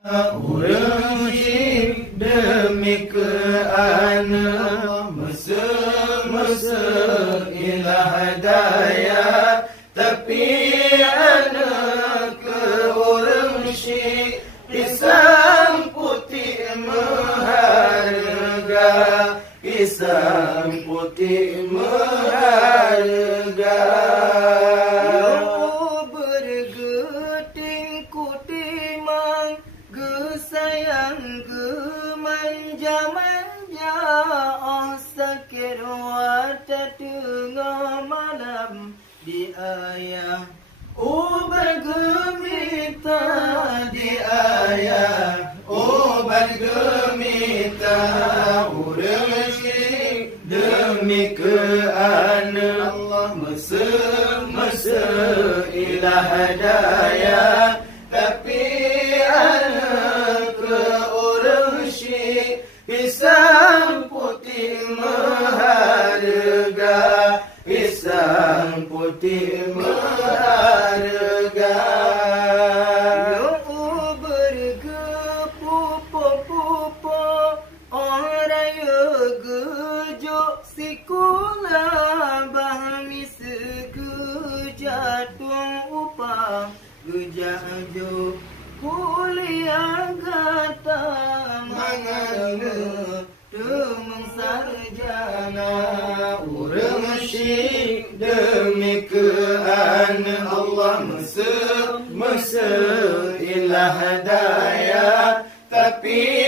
Urang syik demi keana mesa-mesa ilah daya, tapi ana ke urang syik pisang putih maharga, pisang putih maharga. Sayang gemanja-manja, oh sakit watak tengah malam di ayah. Oh bergemita di ayah, oh bergemita. Urang syik demi keana Allah mesa-mesa ilah daya, tapi pisang putih maharga, pisang putih maharga. Yo bergepupo-pupo, orang yo gejuk sikulah bahmi segejatung upah gejajuk kuliah kata mangana demang sarjana. Urang syik demi keana Allah mesa-mesa ilah daya, tapi